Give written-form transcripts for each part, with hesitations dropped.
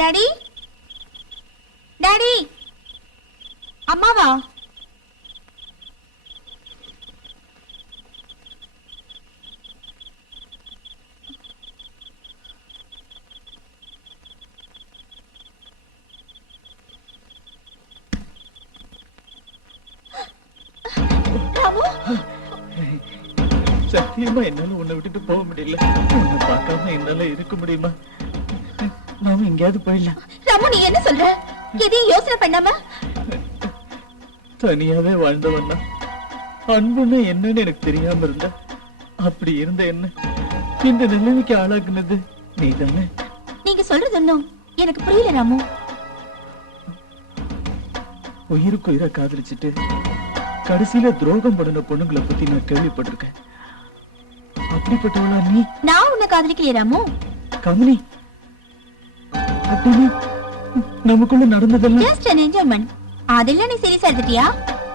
Daddy daddy அம்மாவா? சத்தியமா என்னால உன்னை விட்டுட்டு போக முடியல. உன்னை பார்க்காம என்னால இருக்க முடியுமா? நாம எங்கேயாவது போயிடலாம். ராமு, நீ என்ன சொல்ற? எதையும் யோசனை பண்ணாம தனியாவே வாழ்ந்தவன்னா அன்புன்னு என்னன்னு எனக்கு தெரியாம இருந்த. அப்படி இருந்த என்ன இந்த நிலைமைக்கு ஆளாக்குனது நீ தானே. நீங்க சொல்றது இன்னும் எனக்கு புரியல ராமு. உயிருக்கு உயிரை காதலிச்சுட்டு கடைசியில துரோகம் பண்ணின பொண்ணுங்களை பத்தி நான் கேள்விப்பட்டிருக்கேன். அப்படிப்பட்டவளா நீ? நான் உன்னை காதலிக்கலையே ராமு. கமனி, அப்படின்னு நமக்குள்ள நடந்ததெல்லாம் ஜஸ்ட் an enjoyment. அதெல்லாம் நீ சீரியஸா எடுத்துட்டியா?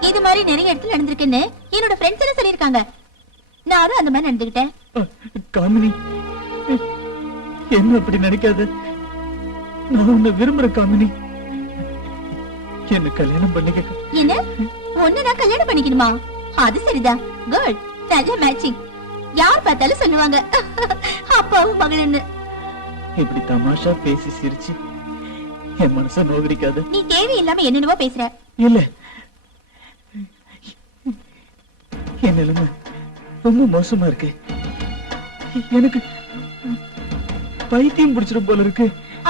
இது மாதிரி நிறைய இடத்துல நடந்திருக்குன்னு என்னோட ஃப்ரெண்ட்ஸ் எல்லாம் சொல்லிருக்காங்க. நானும் அந்த மாதிரி நடந்துக்கிட்டேன். காமினி, என்ன அப்படி நினைக்காத. நான் உன்னை விரும்புற காமினி. என்ன கல்யாணம் பண்ணிக்க. என்ன ஒன்னு நான் கல்யாணம் பண்ணிக்கணுமா? அது சரிதான். குட், நல்ல மேட்சிங். யார் பார்த்தாலும் சொல்லுவாங்க அப்பாவும் மகளுன்னு. இப்படி தமாஷா பேசி சிரிச்சு என் மனச நோகடிக்காத. நீ தேவையில்லாம என்னென்னவோ பேசுற. இல்ல, என் நிலைமை ரொம்ப மோசமா இருக்கு. எனக்கு பைத்தியம் பிடிச்சிடும் போல இருக்கு.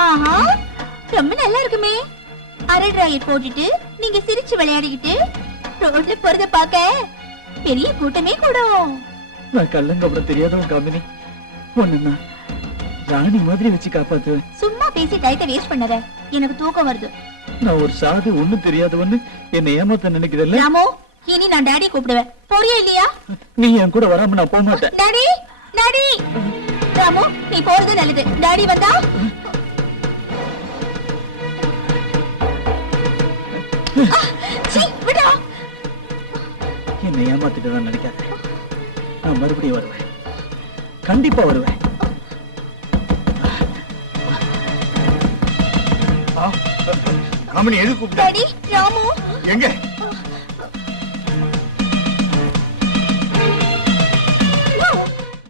ஆஹா, ரொம்ப நல்லா இருக்குமே. அரை டிராயர் போட்டுட்டு நீங்க சிரிச்சு விளையாடிக்கிட்டு ரோட்ல போறத பாக்க பெரிய கூட்டமே கூடும். நான் கள்ளங்கபடம் தெரியாதவன் காமினி. ஒண்ணுன்னா ராணி மாதிரி வச்சு காப்பாத்துவேன். சும்மா பேசி டயத்தை வேஸ்ட் பண்ணாத. எனக்கு தூக்கம் வருது. நான் ஒரு சாது ஒண்ணும் தெரியாதவன்னு என்ன ஏமாத்த நினைக்கிறல்ல? ராமு, இனி நான் டாடி கூப்பிடுவேன். போறியா இல்லையா? நீ என் கூட வராம நான் போக மாட்டேன். Daddy, daddy. ராமு, நீ போறது நல்லது. டாடி வந்தா விடா. என்னை ஏமாத்திட்டு தான் நினைக்காத. நான் மறுபடியும் வருவேன். கண்டிப்பா வருவேன். காமினி எது கூப்பிட்ட? டாடி, ராமு எங்க?